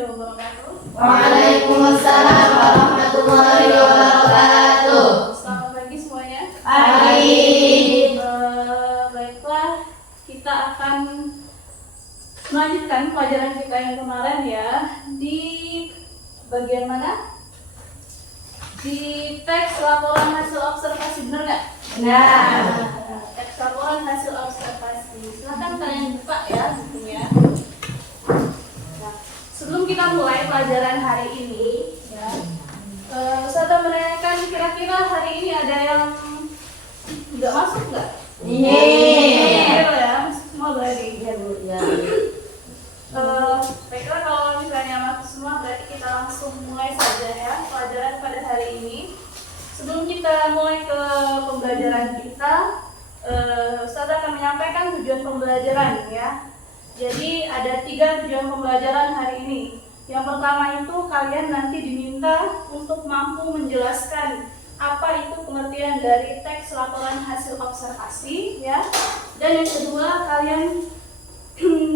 warahmatullahi wabarakatuh. Waalaikumsalam warahmatullahi wabarakatuh. Selamat pagi semuanya. Pagi. Baiklah, kita akan melanjutkan pelajaran kita yang kemarin ya. Di bagian mana? Di teks laporan hasil observasi, benar nggak? Benar. Teks laporan hasil observasi. Silahkan kalian buka ya bukunya. Nah, sebelum kita mulai pelajaran hari ini, ya, Ustazah menanyakan kira-kira hari ini ada yang nggak masuk nggak? Iya. Ya, semua berarti. Iya, Bu. Ya. Baiklah, kalau misalnya masuk semua berarti kita langsung mulai saja ya pelajaran pada hari ini. Sebelum kita mulai ke pembelajaran kita, Ustazah akan menyampaikan tujuan pembelajaran ya. Jadi ada 3 tujuan pembelajaran hari ini. Yang pertama itu kalian nanti diminta untuk mampu menjelaskan apa itu pengertian dari teks laporan hasil observasi ya. Dan yang kedua kalian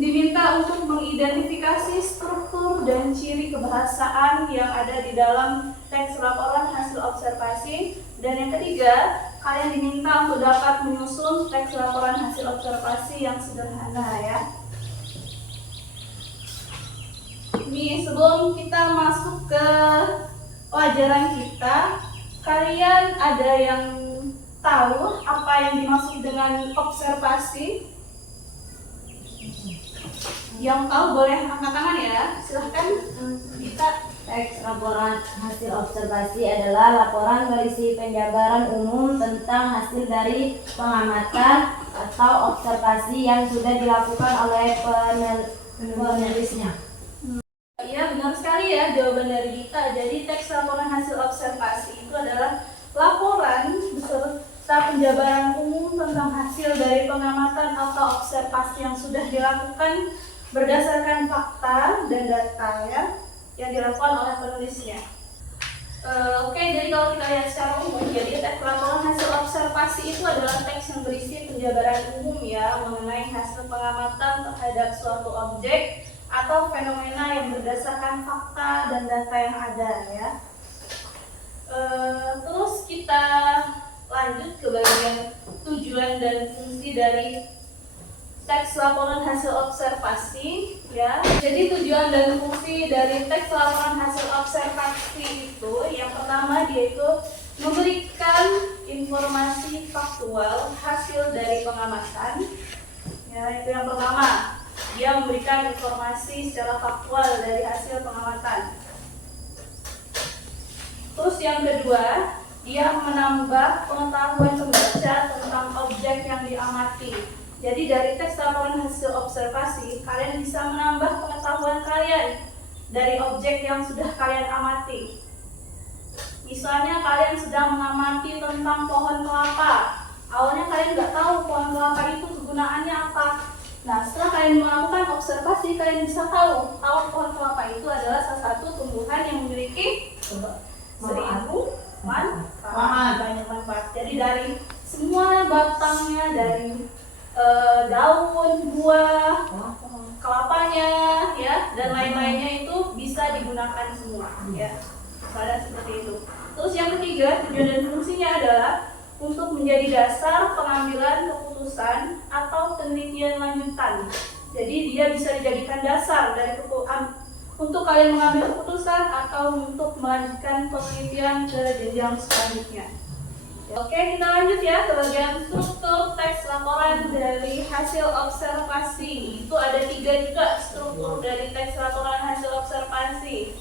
diminta untuk mengidentifikasi struktur dan ciri kebahasaan yang ada di dalam teks laporan hasil observasi. Dan yang ketiga, kalian diminta untuk dapat menyusun teks laporan hasil observasi yang sederhana ya. Ini sebelum kita masuk ke pelajaran kita, kalian ada yang tahu apa yang dimaksud dengan observasi? Yang tahu boleh angkat tangan ya, silahkan. Kita Teks laporan hasil observasi adalah laporan berisi penjabaran umum tentang hasil dari pengamatan atau observasi yang sudah dilakukan oleh penulisnya. ya benar sekali ya jawaban dari kita. Jadi teks laporan hasil observasi itu adalah laporan beserta penjabaran umum tentang hasil dari pengamatan atau observasi yang sudah dilakukan berdasarkan fakta dan data ya yang dilakukan oleh penulisnya. Oke, jadi kalau kita lihat secara umum, jadi teks laporan hasil observasi itu adalah teks yang berisi penjabaran umum ya mengenai hasil pengamatan terhadap suatu objek atau fenomena yang berdasarkan fakta dan data yang ada ya. Terus kita lanjut ke bagian tujuan dan fungsi dari teks laporan hasil observasi ya. Jadi tujuan dan fungsi dari teks laporan hasil observasi itu yang pertama dia itu memberikan informasi faktual hasil dari pengamatan. Ya, itu yang pertama. Dia memberikan informasi secara faktual dari hasil pengamatan. Terus yang kedua, dia menambah pengetahuan pembaca tentang objek yang diamati. Jadi dari teks laporan hasil observasi, kalian bisa menambah pengetahuan kalian dari objek yang sudah kalian amati. Misalnya kalian sedang mengamati tentang pohon kelapa. Awalnya kalian nggak tahu pohon kelapa itu kegunaannya apa. Nah, setelah kalian melakukan observasi, kalian bisa tahu kalau pohon kelapa itu adalah salah satu tumbuhan yang memiliki 1000 manfaat, banyak manfaat. Jadi dari semua batangnya, dari daun, buah, kelapanya, ya, dan lain-lainnya itu bisa digunakan semua, ya. Pada seperti itu. Terus yang ketiga, tujuan dan fungsinya adalah untuk menjadi dasar pengambilan keputusan atau penelitian lanjutan. Jadi dia bisa dijadikan dasar dari untuk kalian mengambil keputusan atau untuk melanjutkan penelitian ke jenjang selanjutnya. Oke, kita lanjut ya ke bagian struktur teks laporan dari hasil observasi. Itu ada 3 juga struktur dari teks laporan hasil observasi.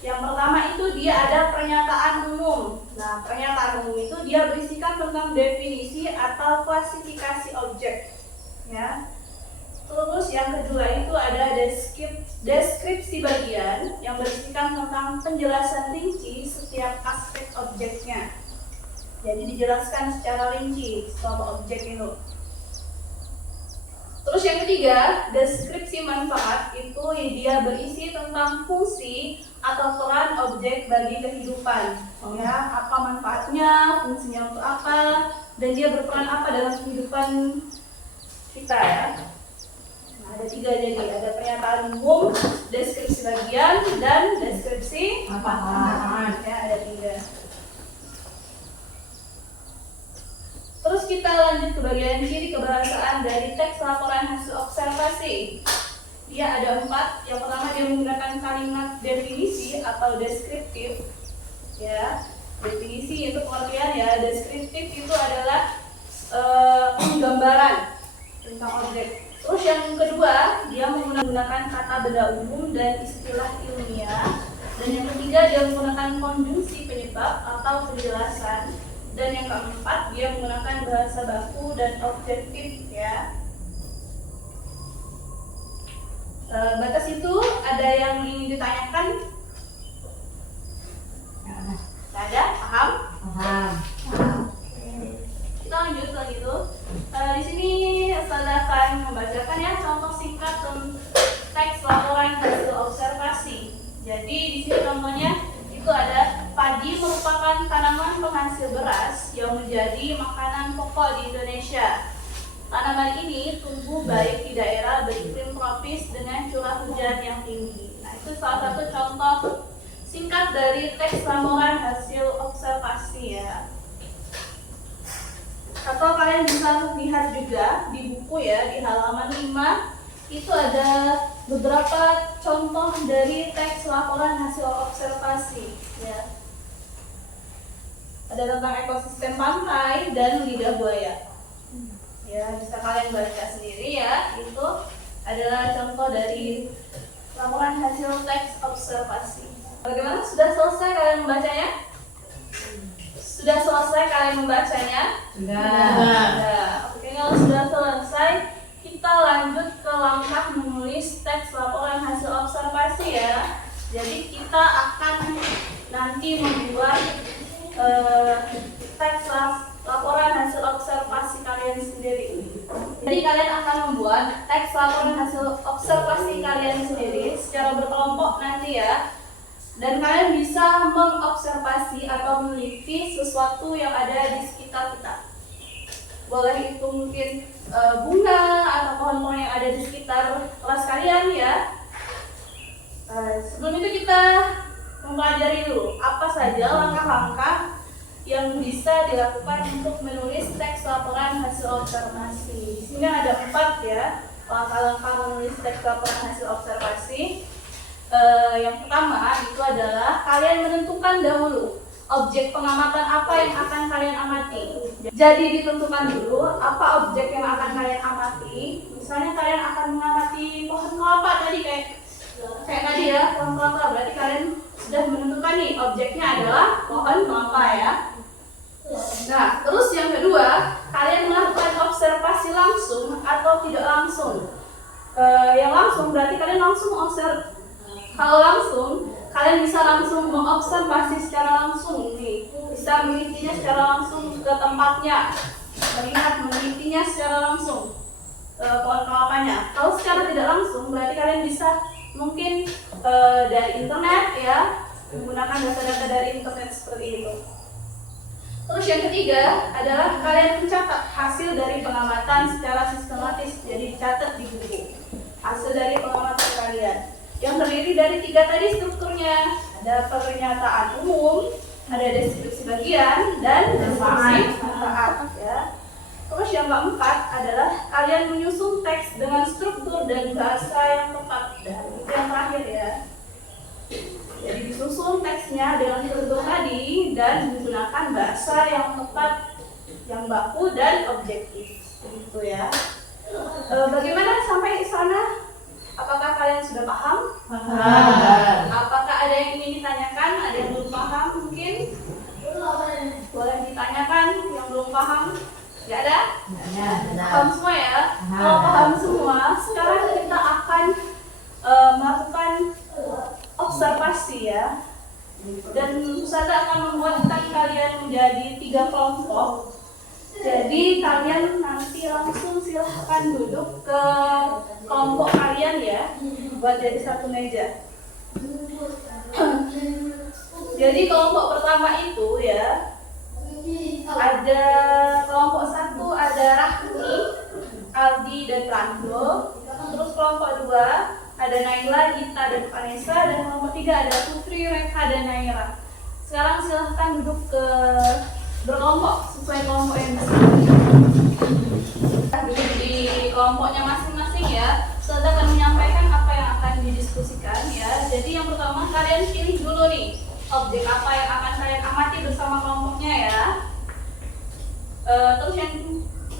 Yang pertama itu dia ada pernyataan umum. Nah, pernyataan umum itu dia berisikan tentang definisi atau klasifikasi objek. Ya. Terus yang kedua itu ada deskripsi bagian yang berisikan tentang penjelasan rinci setiap aspek objeknya. Jadi dijelaskan secara rinci suatu objek itu. Terus yang ketiga, deskripsi manfaat itu dia berisi tentang fungsi atau peran objek bagi kehidupan. Ya, apa manfaatnya, fungsinya untuk apa, dan dia berperan apa dalam kehidupan kita ya. Ada 3 jadi, ada pernyataan umum, deskripsi bagian, dan deskripsi manfaat. Ya, ada 3. Terus kita lanjut ke bagian ciri kebahasaan dari teks laporan hasil observasi. Dia ada 4. Yang pertama dia menggunakan kalimat definisi atau deskriptif. Ya, definisi itu pengertian ya. Deskriptif itu adalah penggambaran tentang objek. Terus yang kedua, dia menggunakan kata benda umum dan istilah ilmiah. Dan yang ketiga, dia menggunakan konjungsi penyebab atau penjelasan. Dan yang keempat, dia menggunakan bahasa baku dan objektif ya. Batas itu ada yang ingin ditanyakan? Tidak ada? Paham? Paham. Kita lanjut lagi tuh. Di sini saya akan membacakan ya contoh singkat teks laporan hasil observasi. Jadi di sini contohnya itu ada padi merupakan tanaman penghasil beras yang menjadi makanan pokok di Indonesia. Tanaman ini tumbuh baik di daerah beriklim tropis dengan curah hujan yang tinggi. Nah, itu salah satu contoh singkat dari teks laporan hasil observasi ya. Atau kalian bisa lihat juga di buku ya, di halaman 5 itu ada beberapa contoh dari teks laporan hasil observasi ya. Ada tentang ekosistem pantai dan lidah buaya. Ya, bisa kalian baca sendiri ya. Itu adalah contoh dari laporan hasil teks observasi. Bagaimana? Sudah selesai kalian membacanya? Sudah selesai kalian membacanya? Sudah. Oke, kalau sudah selesai, kita lanjut ke langkah menulis teks laporan hasil observasi ya. Jadi kita akan nanti membuat teks laporan hasil observasi kalian sendiri. Jadi kalian akan membuat teks laporan hasil observasi kalian sendiri secara berkelompok nanti ya. Dan kalian bisa mengobservasi atau meneliti sesuatu yang ada di sekitar kita. Boleh itu mungkin bunga atau pohon-pohon yang ada di sekitar kelas kalian ya. Sebelum itu kita mempelajari dulu apa saja langkah-langkah yang bisa dilakukan untuk menulis teks laporan hasil observasi. Di sini ada 4 ya langkah-langkah menulis teks laporan hasil observasi. Yang pertama itu adalah kalian menentukan dahulu objek pengamatan apa yang akan kalian amati. Jadi ditentukan dulu apa objek yang akan kalian amati. Misalnya kalian akan mengamati pohon kelapa tadi kayak tadi ya, pohon kelapa. Berarti kalian sudah menentukan nih objeknya adalah pohon kelapa ya. Nah, terus yang kedua, kalian melakukan observasi langsung atau tidak langsung. Yang langsung berarti kalian langsung kalau langsung, kalian bisa langsung mengobservasi secara langsung nih. Bisa menelitinya secara langsung ke tempatnya. Menelitinya secara langsung pohon kelapanya. Kalau secara tidak langsung, berarti kalian bisa mungkin dari internet ya, menggunakan data-data dari internet seperti itu. Terus yang ketiga adalah kalian mencatat hasil dari pengamatan secara sistematis. Jadi dicatat di buku hasil dari pengamatan kalian. Yang terdiri dari 3 tadi strukturnya. Ada pernyataan umum, ada deskripsi bagian, dan deskripsi manfaat ya. Terus yang keempat adalah kalian menyusun teks dengan struktur dan bahasa yang tepat. Dan itu yang terakhir ya. Jadi disusun teksnya dengan struktur tadi dan menggunakan bahasa yang tepat, yang baku dan objektif. Gitu ya. Bagaimana sampai di sana? Apakah kalian sudah paham? Paham. Apakah ada yang ingin ditanyakan? Ada yang belum paham mungkin? Boleh ditanyakan yang belum paham? Tidak ada? Paham semua ya? Kalau paham semua, sekarang kita akan melakukan observasi ya. Dan Ustazah akan membuatkan kalian menjadi 3 kelompok. Jadi kalian nanti langsung silahkan duduk ke kelompok kalian ya, buat jadi satu meja. Jadi kelompok pertama itu ya, ada kelompok 1 ada Rahmi, Aldi dan Rando. Terus kelompok 2 ada Naila, Gita, dan Vanessa, dan kelompok 3 ada Putri, Rekha, dan Naira. Sekarang silahkan duduk berkelompok sesuai kelompok yang duduk di kelompoknya masing-masing ya. Saya akan menyampaikan apa yang akan didiskusikan ya. Jadi yang pertama kalian pilih dulu nih objek apa yang akan kalian amati bersama kelompoknya ya.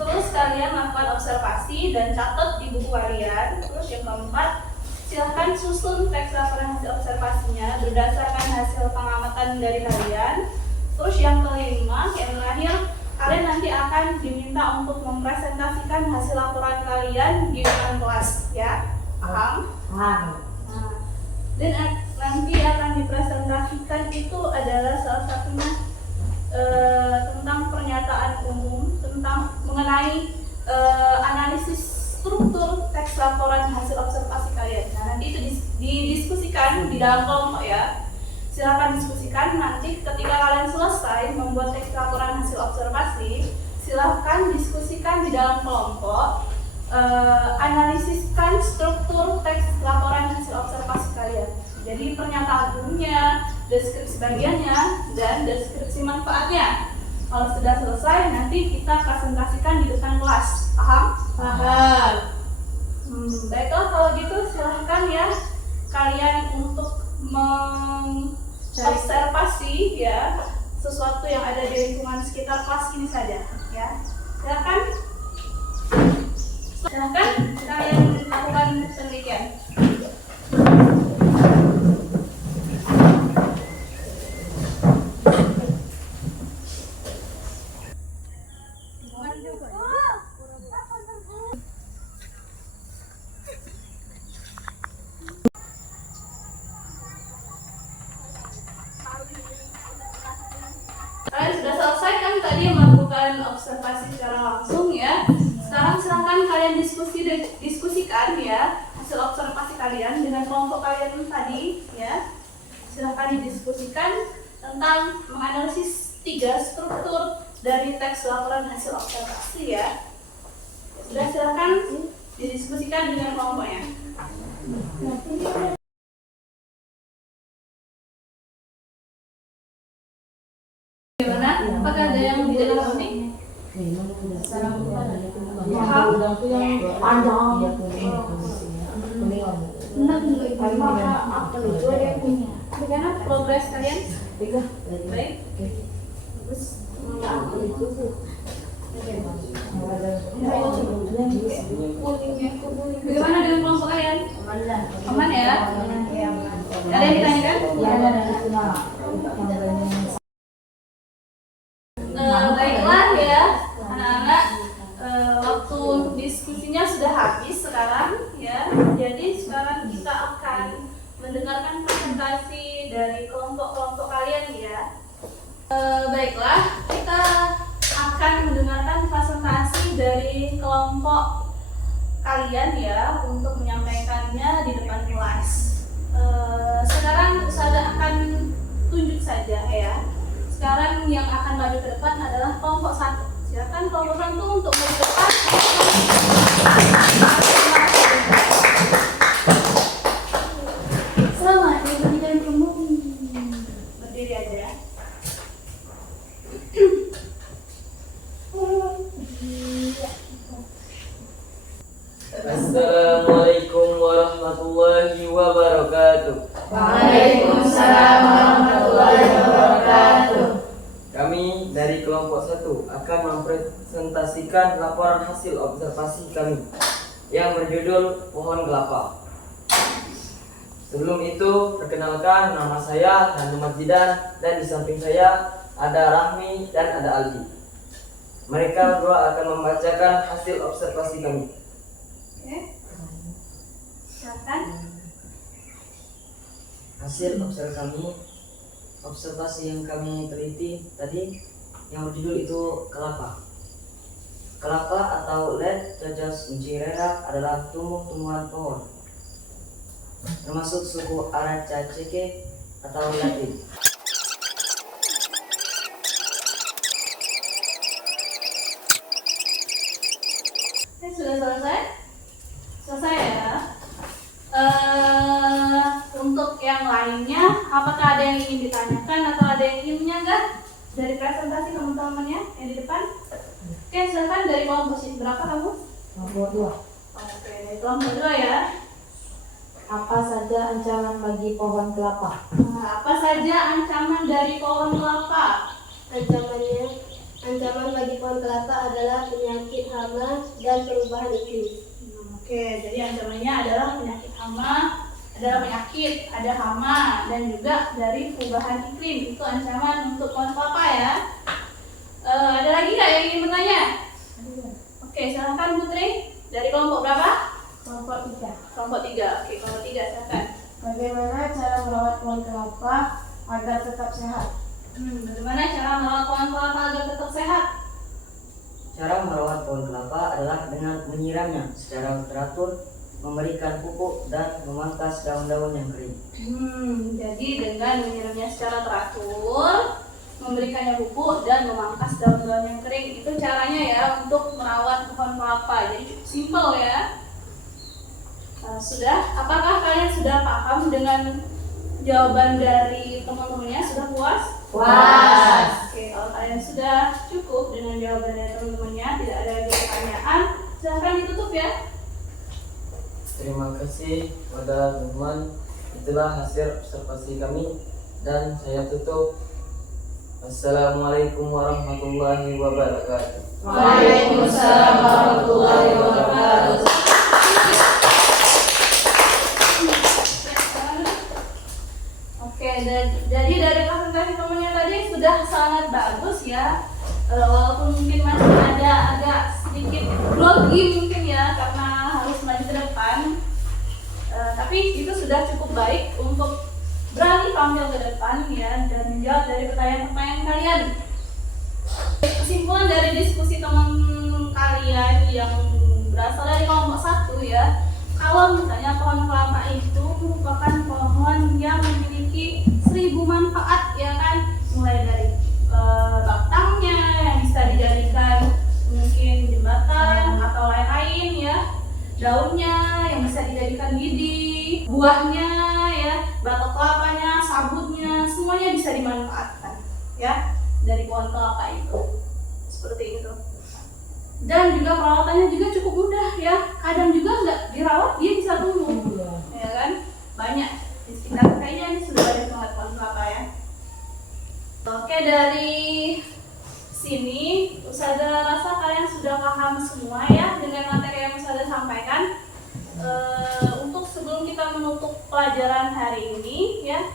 Terus kalian lakukan observasi dan catat di buku kalian. Terus yang keempat, silahkan susun teks laporan hasil observasinya berdasarkan hasil pengamatan dari kalian. Terus yang kelima, yang terakhir, kalian nanti akan diminta untuk mempresentasikan hasil laporan kalian di depan kelas ya. Paham? Paham. Nah, dan nanti akan dipresentasikan itu adalah salah satunya tentang pernyataan umum tentang mengenai analisis struktur teks laporan hasil observasi kalian. Nah, nanti itu didiskusikan di dalam kelompok ya. Silakan diskusikan nanti ketika kalian selesai membuat teks laporan hasil observasi, silakan diskusikan di dalam kelompok, analisiskan struktur teks laporan hasil observasi kalian. Jadi pernyataan umumnya, deskripsi bagiannya, dan deskripsi manfaatnya. Kalau sudah selesai, nanti kita presentasikan di depan kelas. Paham? Paham. Baiklah, kalau gitu silahkan ya kalian untuk mengobservasi ya sesuatu yang ada di lingkungan sekitar kelas ini saja ya. Silahkan kalian lakukan penelitian. Kalian sudah selesai kan tadi melakukan observasi secara langsung ya. Sekarang silahkan kalian diskusikan ya hasil observasi kalian dengan kelompok kalian tadi ya. Silahkan didiskusikan tentang menganalisis 3 struktur dari teks laporan hasil observasi ya. Sudah, silahkan didiskusikan dengan kelompoknya. Gimana? Apakah ada yang tidak penting? Bagaimana progres kalian? Baik. Bagus. Bagaimana dengan kelompok kalian? Aman ya? Ada yang ditanyakan? Baiklah ya, anak-anak, waktu diskusinya sudah habis sekarang ya. Jadi sekarang kita akan mendengarkan presentasi dari kelompok-kelompok kalian ya. Baiklah, kita akan mendengarkan presentasi dari kelompok kalian ya untuk menyampaikannya di depan kelas. Sekarang saya akan tunjuk saja ya. Sekarang yang akan maju ke depan adalah kelompok 1. Silakan kelompok 1 untuk maju ke depan. Selamat datang di umum. Berdiri aja. Assalamualaikum warahmatullahi wabarakatuh. Waalaikumsalam warahmatullahi wabarakatuh. Kami dari kelompok 1 akan mempresentasikan laporan hasil observasi kami yang berjudul Pohon Kelapa. Sebelum itu, perkenalkan, nama saya Hanum Majidan dan di samping saya ada Rahmi dan ada Aldi. Mereka berdua akan membacakan hasil observasi kami. Oke. Silakan. Hasil observasi yang kami teliti tadi yang berjudul itu kelapa. Kelapa atau Lethrus inchirera adalah tumbuh-tumbuhan pohon, termasuk suku Aracaceae atau Latin. Sudah selesai? Selesai ya? semuanya, apakah ada yang ingin ditanyakan atau ada yang ingin menyanggah dari presentasi teman-temannya yang di depan? Oke, silakan dari kelompok berapa kamu? Kelompok 2. Oke, dari kelompok 2 ya. Apa saja ancaman bagi pohon kelapa? Nah, apa saja ancaman dari pohon kelapa? Ancaman bagi pohon kelapa adalah penyakit hama dan perubahan iklim. Oke, jadi ancamannya adalah penyakit hama, adalah penyakit, ada hama, dan juga dari perubahan iklim. Itu ancaman untuk pohon kelapa ya. Ada lagi nggak yang ingin bertanya? Oke, silakan Putri. Dari kelompok berapa? Kelompok 3. Kelompok 3. Oke, kelompok 3 silakan. Bagaimana cara merawat pohon kelapa agar tetap sehat? Bagaimana cara merawat pohon kelapa agar tetap sehat? Cara merawat pohon kelapa adalah dengan menyiramnya secara teratur, memberikan pupuk dan memangkas daun-daun yang kering. Jadi dengan menyiramnya secara teratur, memberikannya pupuk dan memangkas daun-daun yang kering, itu caranya ya untuk merawat pohon kelapa. Jadi cukup simpel ya. Sudah? Apakah kalian sudah paham dengan jawaban dari teman-temannya? Sudah puas? Puas. Oke, kalau kalian sudah cukup dengan jawaban dari teman-temannya, tidak ada lagi pertanyaan, silahkan ditutup ya. Terima kasih kepada teman. Itulah hasil observasi kami dan saya tutup. Assalamualaikum warahmatullahi wabarakatuh. Waalaikumsalam warahmatullahi wabarakatuh. Oke, jadi dari presentasi temannya tadi sudah sangat bagus ya. Walaupun mungkin masih ada agak sedikit grogi mungkin ya karena harus maju ke depan. Tapi itu sudah cukup baik untuk berani tampil ke depan ya dan menjawab dari pertanyaan-pertanyaan kalian. Kesimpulan dari diskusi teman kalian yang berasal dari kelompok 1 ya, kalau misalnya pohon kelapa itu merupakan pohon yang memiliki 1000 manfaat ya kan, mulai dari batangnya yang bisa dijadikan mungkin jembatan atau lain-lain ya, daunnya yang bisa dijadikan lidi, buahnya ya, batok kelapanya, sabutnya, semuanya bisa dimanfaatkan ya dari pohon kelapa itu. Seperti itu. Dan juga perawatannya juga cukup mudah ya. Kadang juga nggak dirawat dia bisa tumbuh. Ya kan? Banyak di sekitar kayaknya ini sudah banyak banget pohon kelapa ya. Oke, dari sini Ustazah rasa kalian sudah paham semua ya dengan materi yang Ustazah sampaikan. Untuk sebelum kita menutup pelajaran hari ini ya,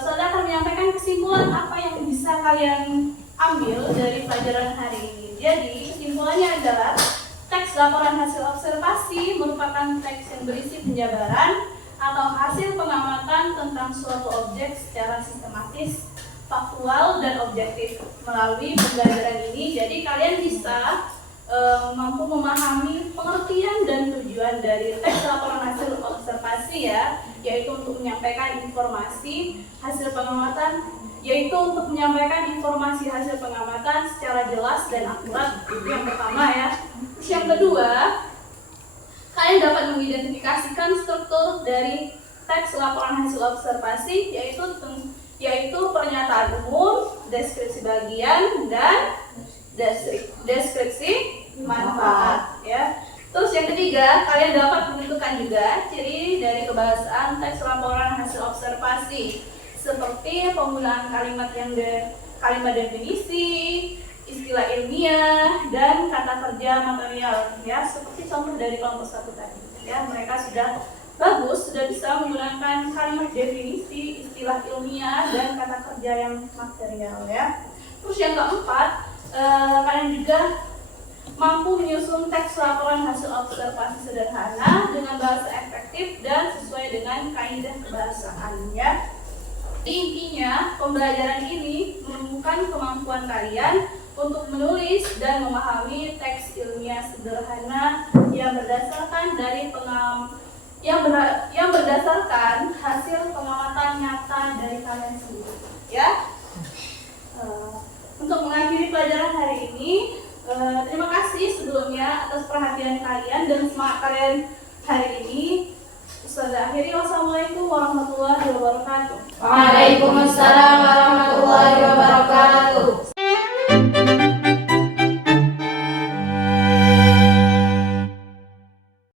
Ustazah akan menyampaikan kesimpulan apa yang bisa kalian ambil dari pelajaran hari ini. Jadi kesimpulannya adalah teks laporan hasil observasi merupakan teks yang berisi penjabaran atau hasil pengamatan tentang suatu objek secara sistematis, faktual, dan objektif. Melalui pembelajaran ini, jadi kalian bisa mampu memahami pengertian dan tujuan dari teks laporan hasil observasi ya, yaitu untuk menyampaikan informasi hasil pengamatan, yaitu untuk menyampaikan informasi hasil pengamatan secara jelas dan akurat. Itu yang pertama ya. Terus yang kedua, kalian dapat mengidentifikasikan struktur dari teks laporan hasil observasi, yaitu pernyataan umum, deskripsi bagian, dan deskripsi manfaat ya. Terus yang ketiga, kalian dapat menentukan juga ciri dari kebahasaan teks laporan hasil observasi, seperti penggunaan kalimat kalimat definisi, istilah ilmiah, dan kata kerja material ya, seperti contoh dari kelompok 1 tadi ya. Mereka sudah bagus, sudah bisa menggunakan kalimat definisi, istilah ilmiah, dan kata kerja yang material ya. Terus yang keempat, kalian juga mampu menyusun teks laporan hasil observasi sederhana dengan bahasa efektif dan sesuai dengan kaidah kebahasaan ya. Intinya, pembelajaran ini menumbuhkan kemampuan kalian untuk menulis dan memahami teks ilmiah sederhana yang berdasarkan berdasarkan hasil pengamatan nyata dari kalian sendiri ya. Untuk mengakhiri pelajaran hari ini, terima kasih sebelumnya atas perhatian kalian dan semangat kalian hari ini. Ustazah akhiri, wassalamualaikum warahmatullahi wabarakatuh. Waalaikumsalam warahmatullahi wabarakatuh.